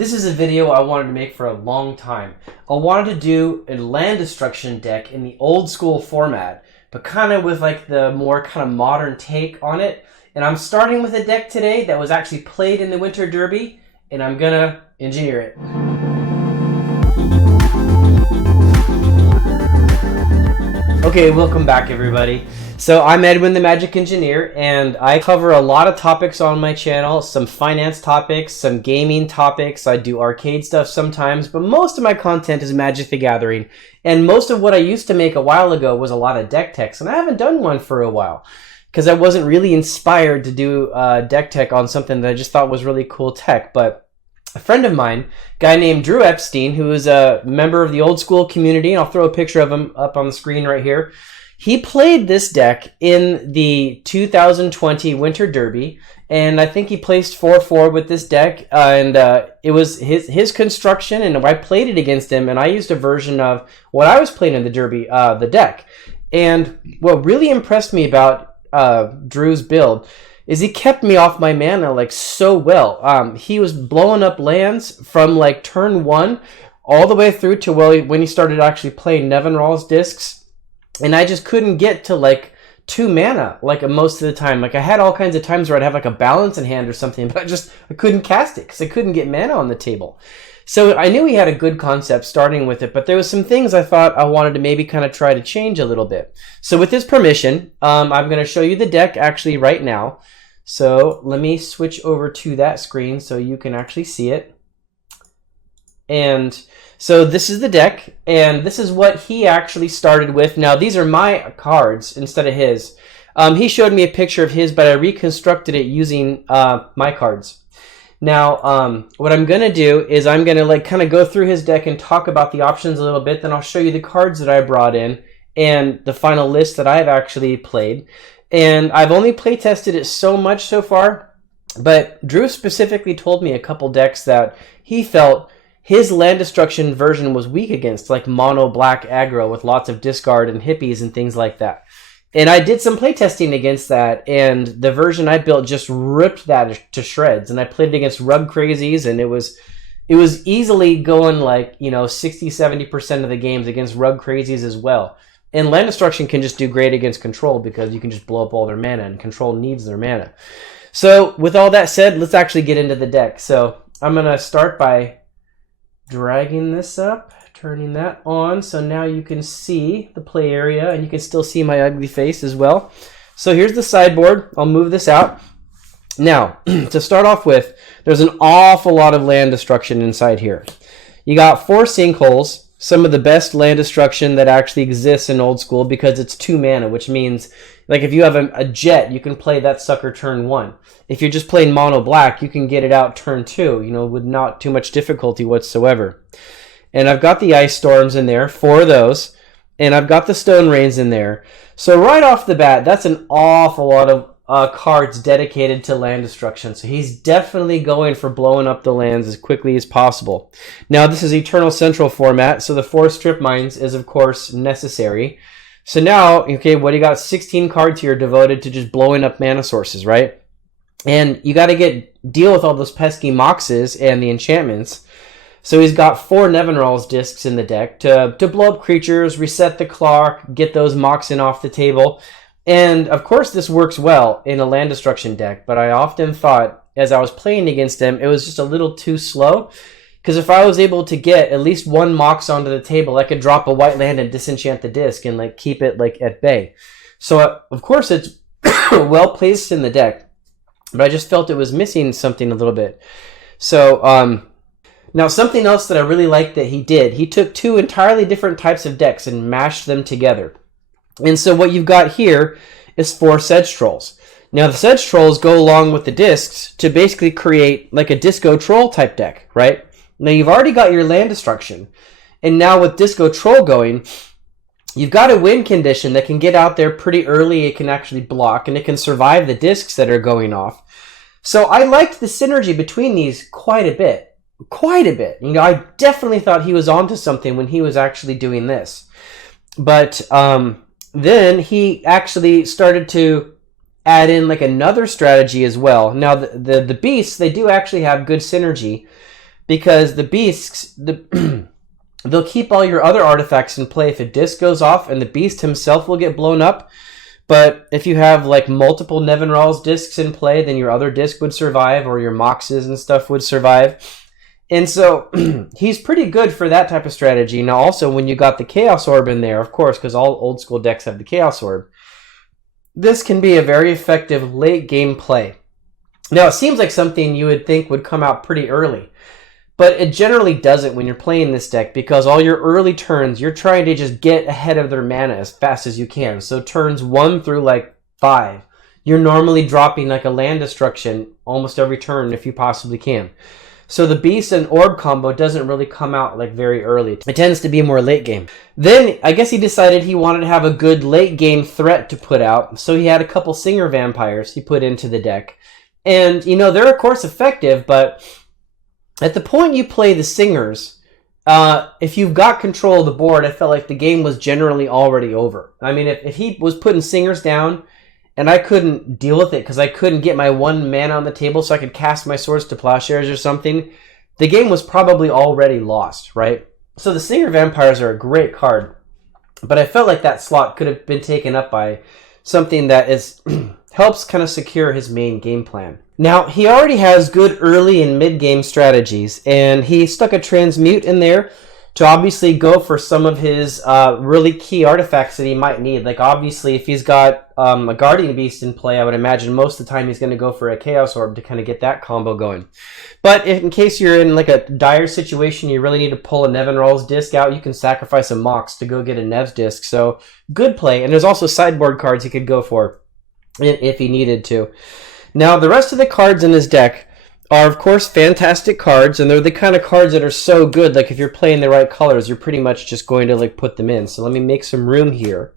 This is a video I wanted to make for a long time. I wanted to do a land destruction deck in the old school format, but kind of with like the more kind of modern take on it. And I'm starting with a deck today that was actually played in the Winter Derby, and I'm gonna engineer it. Okay, welcome back everybody. So I'm Edwin the Magic Engineer, and I cover a lot of topics on my channel, some finance topics, some gaming topics. I do arcade stuff sometimes, but most of my content is Magic the Gathering. And most of what I used to make a while ago was a lot of deck techs, and I haven't done one for a while because I wasn't really inspired to do deck tech on something that I just thought was really cool tech. But a friend of mine, a guy named Drew Epstein, who is a member of the old school community, and I'll throw a picture of him up on the screen right here. He played this deck in the 2020 Winter Derby, and I think he placed 4-4 with this deck, and it was his construction, and I played it against him, and I used a version of what I was playing in the Derby, the deck. And what really impressed me about Drew's build is he kept me off my mana like so well. He was blowing up lands from like turn 1 all the way through to when he started actually playing Nevinnyrals Disks. And I just couldn't get to like 2 mana like most of the time. Like I had all kinds of times where I'd have like a balance in hand or something, but I couldn't cast it because I couldn't get mana on the table. So I knew he had a good concept starting with it, but there was some things I thought I wanted to maybe kind of try to change a little bit. So with his permission, I'm going to show you the deck actually right now. So let me switch over to that screen so you can actually see it. And so this is the deck, and this is what he actually started with. Now, these are my cards instead of his. He showed me a picture of his, but I reconstructed it using my cards. Now, what I'm going to do is I'm going to like kind of go through his deck and talk about the options a little bit. Then I'll show you the cards that I brought in and the final list that I've actually played. And I've only play tested it so much so far, but Drew specifically told me a couple decks that he felt his land destruction version was weak against, like mono black aggro with lots of discard and hippies and things like that. And I did some playtesting against that, and the version I built just ripped that to shreds. And I played it against Rug Crazies, and it was easily going like, 60-70% of the games against Rug Crazies as well. And land destruction can just do great against control because you can just blow up all their mana, and control needs their mana. So with all that said, let's actually get into the deck. So I'm going to start by dragging this up, turning that on, so now you can see the play area, and you can still see my ugly face as well. So here's the sideboard. I'll move this out. Now, to start off with, there's an awful lot of land destruction inside here. You got 4 sinkholes, some of the best land destruction that actually exists in old school because it's 2 mana, which means like if you have a jet, you can play that sucker turn 1. If you're just playing mono black, you can get it out turn 2, with not too much difficulty whatsoever. And I've got the ice storms in there, 4 of those, and I've got the stone rains in there. So right off the bat, that's an awful lot of cards dedicated to land destruction. So he's definitely going for blowing up the lands as quickly as possible. Now this is Eternal Central format, so the 4 strip mines is of course necessary. So now, okay, what do you got? 16 cards here devoted to just blowing up mana sources, right? And you got to deal with all those pesky moxes and the enchantments. So he's got 4 Nevinnyrals Disks in the deck to blow up creatures, reset the clock, get those moxen off the table. And of course this works well in a land destruction deck, but I often thought as I was playing against him, it was just a little too slow. Because if I was able to get at least 1 mox onto the table, I could drop a white land and disenchant the disc and like keep it like at bay. So of course it's well placed in the deck, but I just felt it was missing something a little bit. So now something else that I really liked that he did, he took 2 entirely different types of decks and mashed them together. And so what you've got here is 4 Sedge Trolls. Now the Sedge Trolls go along with the discs to basically create like a Disco Troll type deck, right? Now you've already got your land destruction, and now with Disco Troll going, you've got a win condition that can get out there pretty early. It can actually block, and it can survive the discs that are going off. So I liked the synergy between these quite a bit. I definitely thought he was onto something when he was actually doing this. But then he actually started to add in like another strategy as well. Now the beasts, they do actually have good synergy, because the beasts, they'll keep all your other artifacts in play if a disc goes off, and the beast himself will get blown up. But if you have like multiple Nevinnyrals discs in play, then your other disc would survive, or your moxes and stuff would survive. And so he's pretty good for that type of strategy. Now also when you got the Chaos Orb in there, of course, because all old school decks have the Chaos Orb, this can be a very effective late game play. Now it seems like something you would think would come out pretty early, but it generally doesn't when you're playing this deck, because all your early turns, you're trying to just get ahead of their mana as fast as you can. So turns 1 through like 5, you're normally dropping like a land destruction almost every turn if you possibly can. So the Beast and Orb combo doesn't really come out like very early. It tends to be more late game. Then I guess he decided he wanted to have a good late game threat to put out. So he had a couple Singer Vampires he put into the deck. And, you know, they're of course effective, but at the point you play the Singers, if you've got control of the board, I felt like the game was generally already over. I mean, if he was putting Singers down, and I couldn't deal with it because I couldn't get my 1 mana on the table so I could cast my Swords to Plowshares or something, the game was probably already lost, right? So the Singer Vampires are a great card, but I felt like that slot could have been taken up by something that is helps kind of secure his main game plan. Now, he already has good early and mid-game strategies, and he stuck a Transmute in there to obviously go for some of his really key artifacts that he might need. Like obviously if he's got a Guardian Beast in play, I would imagine most of the time he's going to go for a Chaos Orb to kind of get that combo going. But in case you're in like a dire situation, you really need to pull a Nevinnyrals Disk out, you can sacrifice a Mox to go get a Nev's Disk. So good play. And there's also sideboard cards he could go for if he needed to. Now the rest of the cards in his deck are of course fantastic cards, and they're the kind of cards that are so good, like if you're playing the right colors, you're pretty much just going to like put them in. So let me make some room here,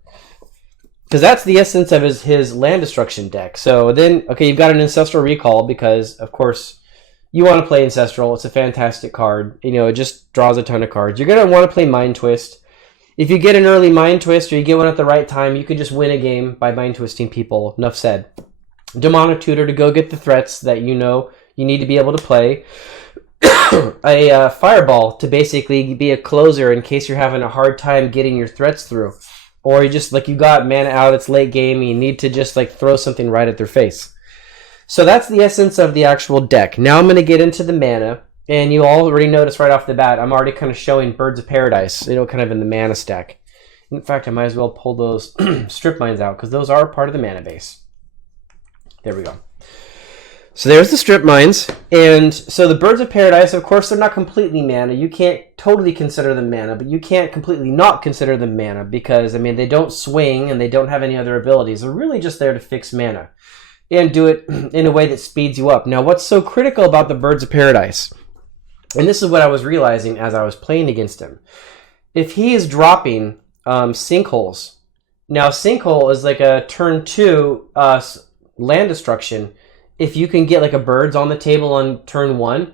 because that's the essence of his land destruction deck. So then, okay, you've got an Ancestral Recall, because of course you want to play Ancestral. It's a fantastic card. You know, it just draws a ton of cards. You're going to want to play Mind Twist. If you get an early Mind Twist, or you get one at the right time, you can just win a game by Mind Twisting people. Enough said. Demonic Tutor to go get the threats that you know you need to be able to play. A Fireball to basically be a closer in case you're having a hard time getting your threats through. Or you just, like, you got mana out, it's late game, and you need to just, like, throw something right at their face. So that's the essence of the actual deck. Now I'm going to get into the mana, and you already notice right off the bat, I'm already kind of showing Birds of Paradise, you know, kind of in the mana stack. In fact, I might as well pull those Strip Mines out, because those are part of the mana base. There we go. So there's the Strip Mines, and so the Birds of Paradise, of course, they're not completely mana. You can't totally consider them mana, but you can't completely not consider them mana, because, I mean, they don't swing and they don't have any other abilities. They're really just there to fix mana and do it in a way that speeds you up. Now, what's so critical about the Birds of Paradise, and this is what I was realizing as I was playing against him, if he is dropping Sinkholes, now Sinkhole is like a turn 2 land destruction. If you can get like a Birds on the table on turn 1,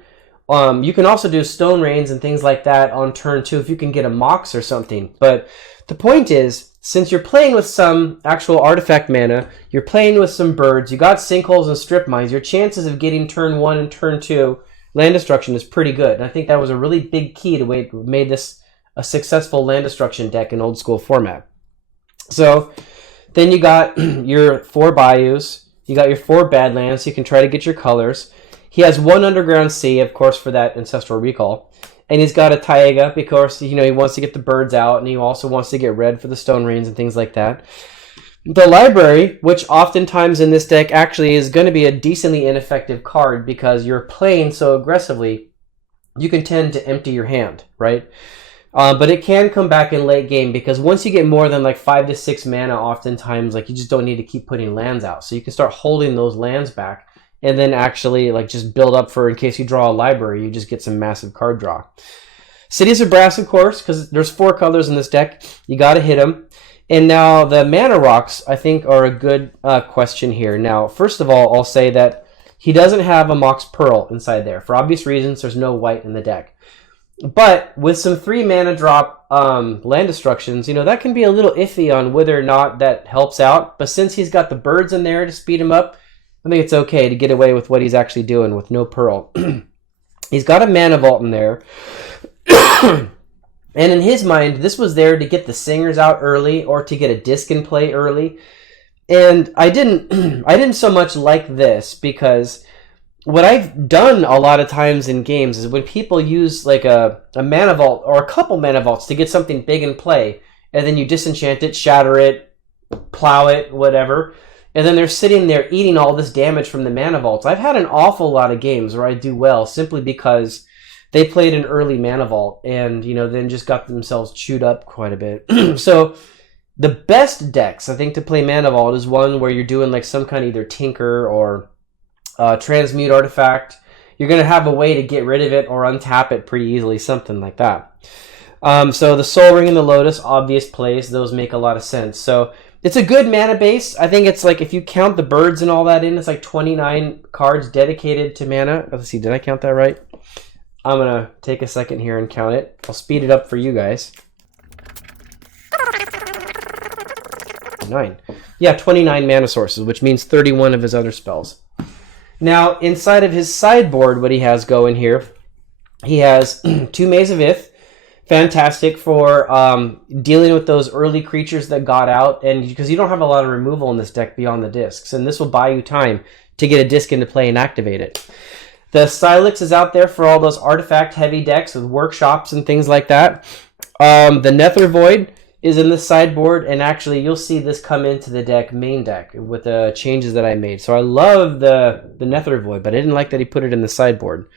you can also do Stone Rains and things like that on turn 2 if you can get a Mox or something. But the point is, since you're playing with some actual artifact mana, you're playing with some Birds, you got Sinkholes and Strip Mines, your chances of getting turn 1 and turn 2 land destruction is pretty good. And I think that was a really big key to what made this a successful land destruction deck in old school format. So then you got your 4 Bayous. You got your 4 Badlands, so you can try to get your colors. He has 1 Underground Sea, of course, for that Ancestral Recall. And he's got a Taiga, because, you know, he wants to get the Birds out, and he also wants to get red for the Stone Rains and things like that. The Library, which oftentimes in this deck actually is going to be a decently ineffective card, because you're playing so aggressively, you can tend to empty your hand, right? But it can come back in late game, because once you get more than like 5 to 6 mana, oftentimes like you just don't need to keep putting lands out. So you can start holding those lands back, and then actually like just build up for, in case you draw a library, you just get some massive card draw. Cities of Brass, of course, because there's 4 colors in this deck. You got to hit them. And now the mana rocks, I think, are a good question here. Now, first of all, I'll say that he doesn't have a Mox Pearl inside there. For obvious reasons, there's no white in the deck. But with some 3 mana drop land destructions, you know, that can be a little iffy on whether or not that helps out. But since he's got the Birds in there to speed him up, I think it's okay to get away with what he's actually doing with no Pearl. He's got a mana vault in there. And in his mind, this was there to get the singers out early or to get a disc in play early. And I didn't so much like this, because what I've done a lot of times in games is when people use like a mana vault or a couple mana vaults to get something big in play, and then you disenchant it, shatter it, plow it, whatever, and then they're sitting there eating all this damage from the mana vaults. I've had an awful lot of games where I do well simply because they played an early mana vault and, you know, then just got themselves chewed up quite a bit. So the best decks, I think, to play mana vault is one where you're doing like some kind of either tinker or transmute artifact. You're going to have a way to get rid of it or untap it pretty easily, something like that. So the Soul Ring and the Lotus, obvious plays. Those make a lot of sense. So it's a good mana base. I think it's like, if you count the birds and all that in, it's like 29 cards dedicated to mana. Let's see, did I count that right? I'm going to take a second here and count it. I'll speed it up for you guys. 9. Yeah, 29 mana sources, which means 31 of his other spells. Now, inside of his sideboard, what he has going here, he has 2 Maze of Ith. Fantastic for dealing with those early creatures that got out, and because you don't have a lot of removal in this deck beyond the discs, and this will buy you time to get a disc into play and activate it. The Silex is out there for all those artifact-heavy decks with workshops and things like that. The Nether Void is in the sideboard, and actually you'll see this come into the main deck with the changes that I made. So I love the Nether Void, but I didn't like that he put it in the sideboard.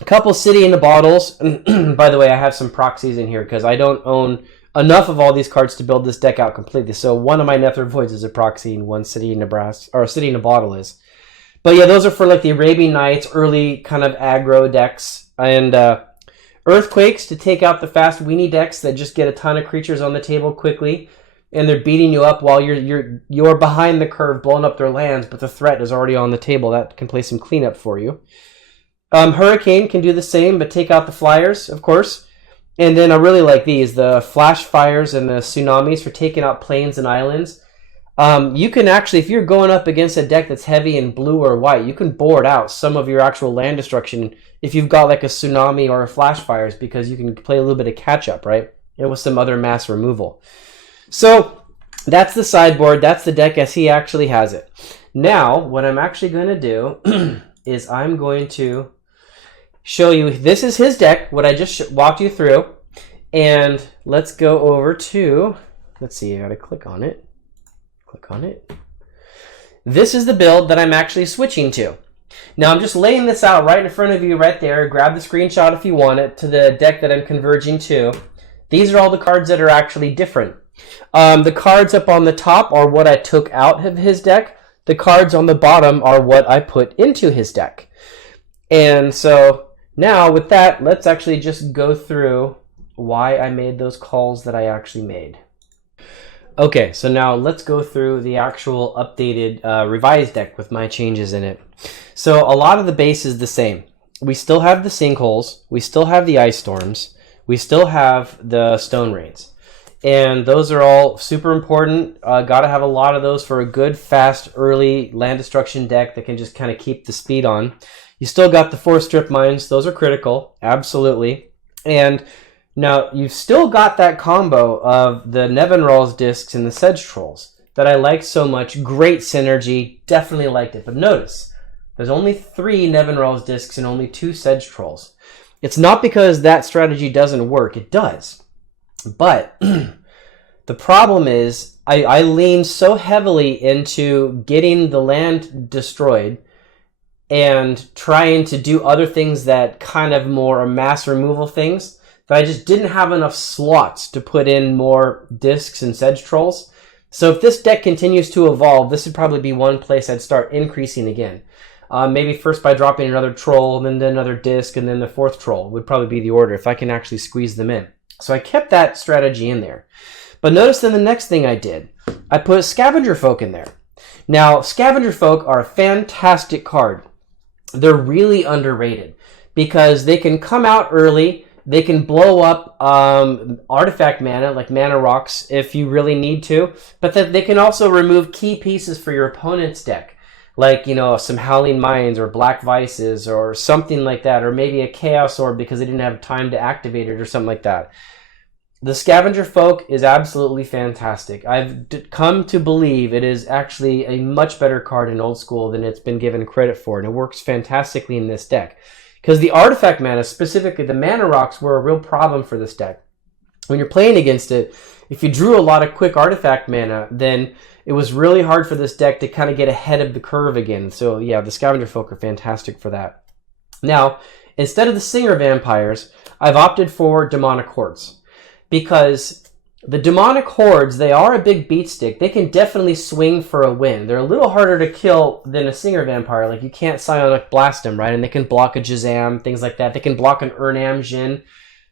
A couple City in the Bottles. By the way, I have some proxies in here because I don't own enough of all these cards to build this deck out completely. So one of my Nether Voids is a proxy, and one City in Nebraska, or City in a Bottle is. But yeah, those are for like the Arabian Nights, early kind of aggro decks, and Earthquakes to take out the fast weenie decks that just get a ton of creatures on the table quickly, and they're beating you up while you're behind the curve, blowing up their lands, but the threat is already on the table. That can play some cleanup for you. Hurricane can do the same, but take out the flyers, of course. And then I really like these, the Flash Fires and the Tsunamis for taking out plains and islands. You can actually, if you're going up against a deck that's heavy in blue or white, you can board out some of your actual land destruction if you've got like a Tsunami or a Flash Fires, because you can play a little bit of catch-up, right? And with some other mass removal. So that's the sideboard. That's the deck as he actually has it. Now, what I'm actually going to do is I'm going to show you, this is his deck, what I just walked you through. And let's go over to, let's see, I got to click on it. Click on it. This is the build that I'm actually switching to. Now I'm just laying this out right in front of you right there. Grab the screenshot if you want it, to the deck that I'm converging to. These are all the cards that are actually different. The cards up on the top are what I took out of his deck. The cards on the bottom are what I put into his deck. And so now with that, let's actually just go through why I made those calls that I actually made. Okay, so now let's go through the actual updated revised deck with my changes in it. So a lot of the base is the same. We still have the Sinkholes, we still have the Ice Storms, we still have the Stone Rains. And those are all super important. Gotta have a lot of those for a good, fast, early land destruction deck that can just kind of keep the speed on. You still got the 4 Strip Mines, those are critical, absolutely. And now, you've still got that combo of the Nevinnyrals Disks and the Sedge Trolls that I like so much. Great synergy. Definitely liked it. But notice, there's only 3 Nevinnyrals Disks and only 2 Sedge Trolls. It's not because that strategy doesn't work. It does. But the problem is, I lean so heavily into getting the land destroyed and trying to do other things that kind of more mass removal things, that I just didn't have enough slots to put in more discs and Sedge Trolls. So if this deck continues to evolve, this would probably be one place I'd start increasing again. Maybe first by dropping another troll, then another disc, and then the 4th troll would probably be the order if I can actually squeeze them in. So I kept that strategy in there. But notice then the next thing I did, I put Scavenger Folk in there. Now, Scavenger Folk are a fantastic card. They're really underrated because they can come out early. They can blow up artifact mana, like mana rocks, if you really need to. But they can also remove key pieces for your opponent's deck. like, you know, some Howling Mines or Black Vices or something like that, or maybe a Chaos Orb because they didn't have time to activate it or something like that. The Scavenger Folk is absolutely fantastic. I've come to believe it is actually a much better card in Old School than it's been given credit for, and it works fantastically in this deck. Because the artifact mana, specifically the mana rocks, were a real problem for this deck. When you're playing against it, if you drew a lot of quick artifact mana, then it was really hard for this deck to kind of get ahead of the curve again. So yeah, the Scavenger Folk are fantastic for that. Now, instead of the Singer Vampires, I've opted for Demonic Hordes. Because the Demonic Hordes, they are a big beat stick. They can definitely swing for a win. They're a little harder to kill than a Singer Vampire. Like, you can't Psionic Blast them, right? And they can block a Jazam, things like that. They can block an Urnam Jin.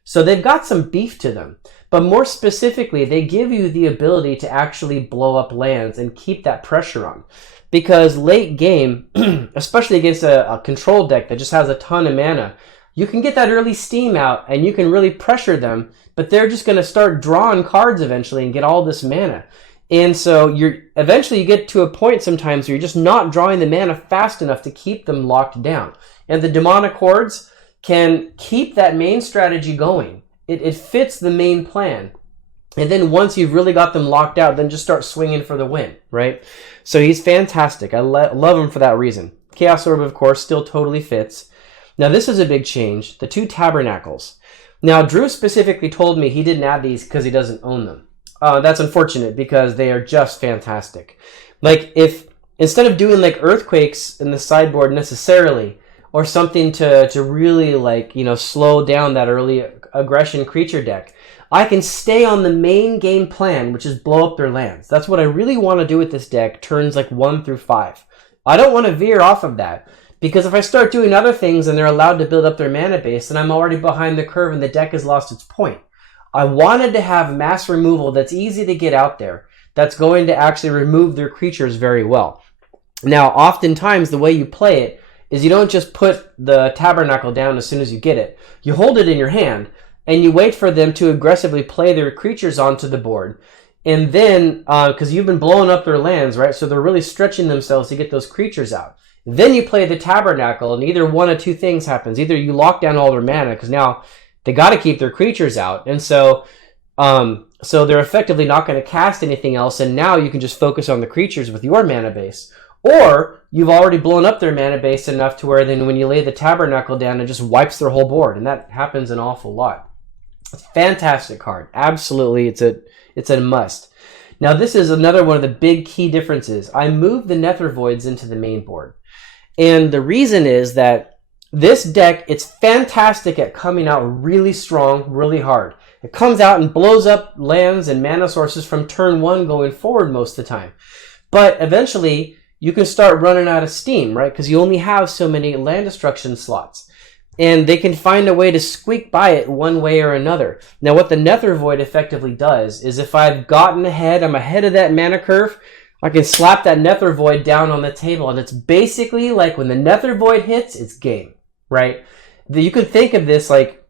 So they've got some beef to them. But more specifically, they give you the ability to actually blow up lands and keep that pressure on. Because late game, especially against a control deck that just has a ton of mana, you can get that early steam out and you can really pressure them, but they're just going to start drawing cards eventually and get all this mana. And so eventually you get to a point sometimes where you're just not drawing the mana fast enough to keep them locked down. And the Demonic Hordes can keep that main strategy going. It fits the main plan. And then once you've really got them locked out, then just start swinging for the win, right? So he's fantastic. I love him for that reason. Chaos Orb, of course, still totally fits. Now, this is a big change. The 2 Tabernacles. Now, Drew specifically told me he didn't add these because he doesn't own them. That's unfortunate because they are just fantastic. Like, if instead of doing like Earthquakes in the sideboard necessarily, or something to really, like, you know, slow down that early aggression creature deck, I can stay on the main game plan, which is blow up their lands. That's what I really want to do with this deck, turns like 1 through 5. I don't want to veer off of that. Because if I start doing other things and they're allowed to build up their mana base, then I'm already behind the curve and the deck has lost its point. I wanted to have mass removal that's easy to get out there, that's going to actually remove their creatures very well. Now, oftentimes the way you play it is you don't just put the Tabernacle down as soon as you get it. You hold it in your hand and you wait for them to aggressively play their creatures onto the board. And then, because you've been blowing up their lands, right? So they're really stretching themselves to get those creatures out. Then you play the Tabernacle, and either one of two things happens. Either you lock down all their mana, because now they got to keep their creatures out, and so they're effectively not going to cast anything else, and now you can just focus on the creatures with your mana base. Or you've already blown up their mana base enough to where then when you lay the Tabernacle down, it just wipes their whole board, and that happens an awful lot. It's a fantastic card. Absolutely, it's a must. Now, this is another one of the big key differences. I moved the Nether Voids into the main board. And the reason is that this deck, it's fantastic at coming out really strong, really hard. It comes out and blows up lands and mana sources from turn 1 going forward most of the time. But eventually, you can start running out of steam, right? Because you only have so many land destruction slots. And they can find a way to squeak by it one way or another. Now, what the Nether Void effectively does is if I've gotten ahead, I'm ahead of that mana curve, I can slap that Nether Void down on the table, and it's basically like when the Nether Void hits, it's game, right? You could think of this like,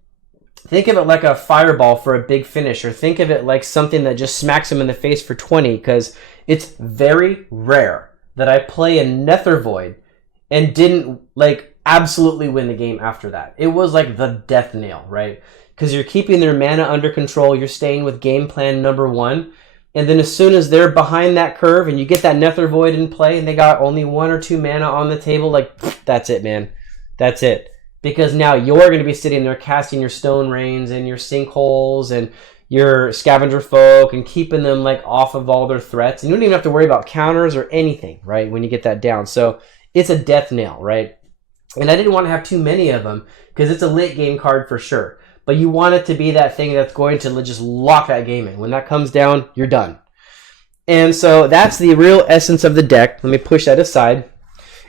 think of it like a fireball for a big finish, or think of it like something that just smacks him in the face for 20, because it's very rare that I play a Nether Void and didn't like absolutely win the game after that. It was like the death nail, right? Because you're keeping their mana under control, you're staying with game plan number 1, and then as soon as they're behind that curve and you get that Nether Void in play and they got only 1 or 2 mana on the table, like, that's it, man. That's it. Because now you're going to be sitting there casting your Stone Rains and your Sinkholes and your Scavenger Folk and keeping them like off of all their threats. And you don't even have to worry about counters or anything, right, when you get that down. So it's a death nail, right? And I didn't want to have too many of them because it's a late game card for sure. But you want it to be that thing that's going to just lock that game in. When that comes down, you're done. And so that's the real essence of the deck. Let me push that aside.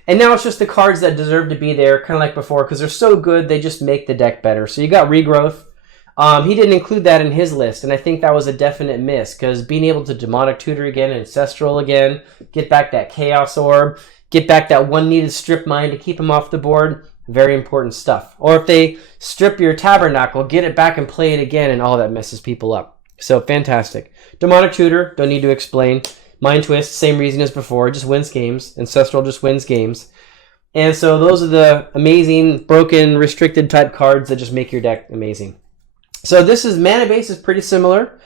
And now it's just the cards that deserve to be there, kind of like before, because they're so good, they just make the deck better. So you got Regrowth. He didn't include that in his list, and I think that was a definite miss, because being able to Demonic Tutor again, Ancestral again, get back that Chaos Orb, get back that one needed Strip Mine to keep him off the board, very important stuff. Or if they strip your Tabernacle, get it back and play it again, and all that messes people up. So fantastic. Demonic Tutor, don't need to explain. Mind Twist, same reason as before, just wins games. Ancestral just wins games. And so those are the amazing, broken, restricted type cards that just make your deck amazing. So this is, mana base is pretty similar.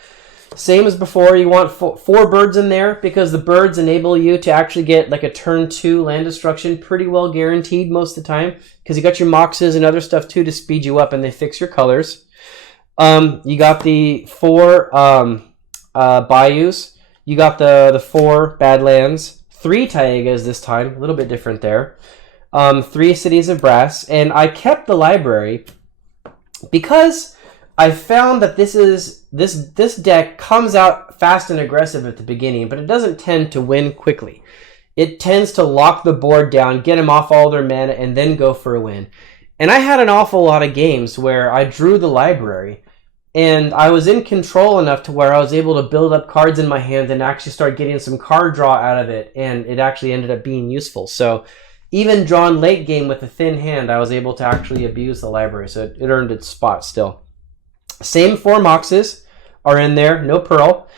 Same as before, you want four birds in there because the birds enable you to actually get like a turn 2 land destruction pretty well guaranteed most of the time because you got your moxes and other stuff too to speed you up and they fix your colors. You got the 4 bayous. You got the 4 badlands, 3 taigas this time, a little bit different there. 3 cities of brass, and I kept the library because I found that this deck comes out fast and aggressive at the beginning, but it doesn't tend to win quickly. It tends to lock the board down, get them off all their mana, and then go for a win. And I had an awful lot of games where I drew the library, and I was in control enough to where I was able to build up cards in my hand and actually start getting some card draw out of it, and it actually ended up being useful. So even drawn late game with a thin hand, I was able to actually abuse the library, so it earned its spot still. Same 4 moxes are in there, no pearl.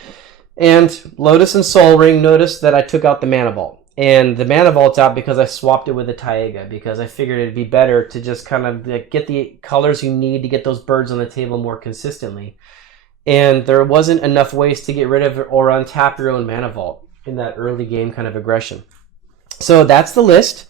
And Lotus and Soul Ring, notice that I took out the Mana Vault. And the Mana Vault's out because I swapped it with a Taiga, because I figured it'd be better to just kind of get the colors you need to get those birds on the table more consistently. And there wasn't enough ways to get rid of it or untap your own Mana Vault in that early game kind of aggression. So that's the list.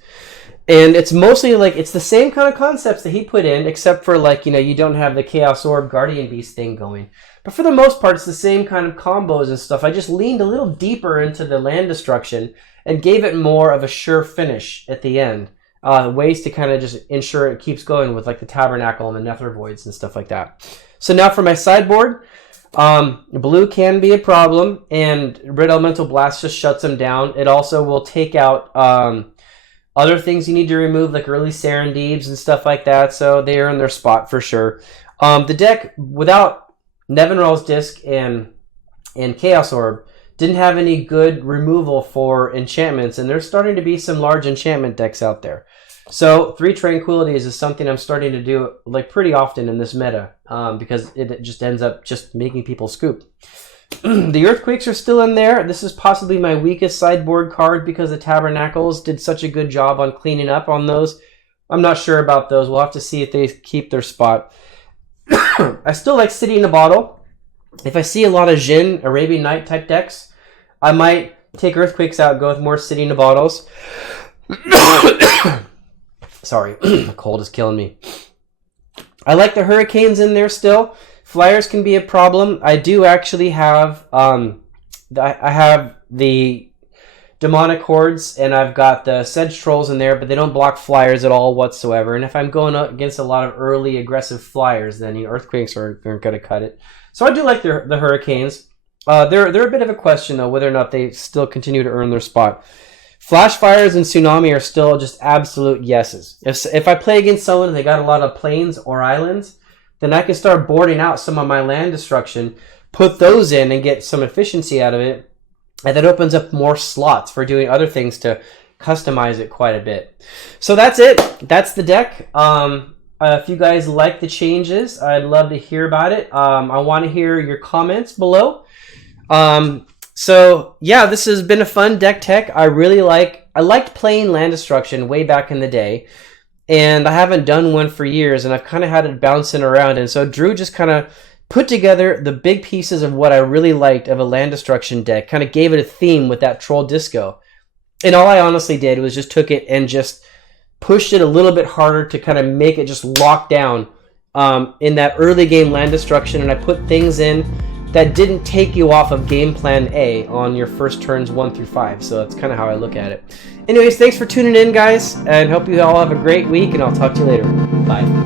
And it's mostly like, it's the same kind of concepts that he put in, except for like, you know, you don't have the Chaos Orb Guardian Beast thing going. But for the most part, it's the same kind of combos and stuff. I just leaned a little deeper into the land destruction and gave it more of a sure finish at the end. Ways to kind of just ensure it keeps going with like the Tabernacle and the Nether Voids and stuff like that. So now for my sideboard, blue can be a problem, and Red Elemental Blast just shuts them down. It also will take out other things you need to remove, like early Serendibs and stuff like that, so they earn their spot for sure. The deck, without Nevinnyrals Disk and Chaos Orb, didn't have any good removal for enchantments, and there's starting to be some large enchantment decks out there. So 3 Tranquilities is something I'm starting to do like pretty often in this meta, because it just ends up just making people scoop. The Earthquakes are still in there. This is possibly my weakest sideboard card because the Tabernacles did such a good job on cleaning up on those. I'm not sure about those. We'll have to see if they keep their spot. I still like City in a Bottle. If I see a lot of Jhin, Arabian Night type decks, I might take Earthquakes out and go with more City in the Bottles. Sorry, the cold is killing me. I like the Hurricanes in there still. Flyers can be a problem. I do actually have, I have the Demonic Hordes, and I've got the Sedge Trolls in there, but they don't block Flyers at all whatsoever. And if I'm going up against a lot of early aggressive Flyers, then Earthquakes aren't going to cut it. So I do like the Hurricanes. They're a bit of a question, though, whether or not they still continue to earn their spot. Flash Fires and Tsunami are still just absolute yeses. If I play against someone and they got a lot of plains or islands, then I can start boarding out some of my land destruction, put those in and get some efficiency out of it, and that opens up more slots for doing other things to customize it quite a bit. So that's it. That's the deck. If you guys like the changes, I'd love to hear about it. I want to hear your comments below. So yeah, this has been a fun deck tech. I liked playing land destruction way back in the day, and I haven't done one for years, and I've kind of had it bouncing around. And so Drew just kind of put together the big pieces of what I really liked of a land destruction deck, kind of gave it a theme with that Troll Disco. And all I honestly did was just took it and just pushed it a little bit harder to kind of make it just lock down in that early game land destruction. And I put things in that didn't take you off of game plan A on your first turns 1 through 5. So that's kind of how I look at it. Anyways, thanks for tuning in, guys, and hope you all have a great week, and I'll talk to you later. Bye.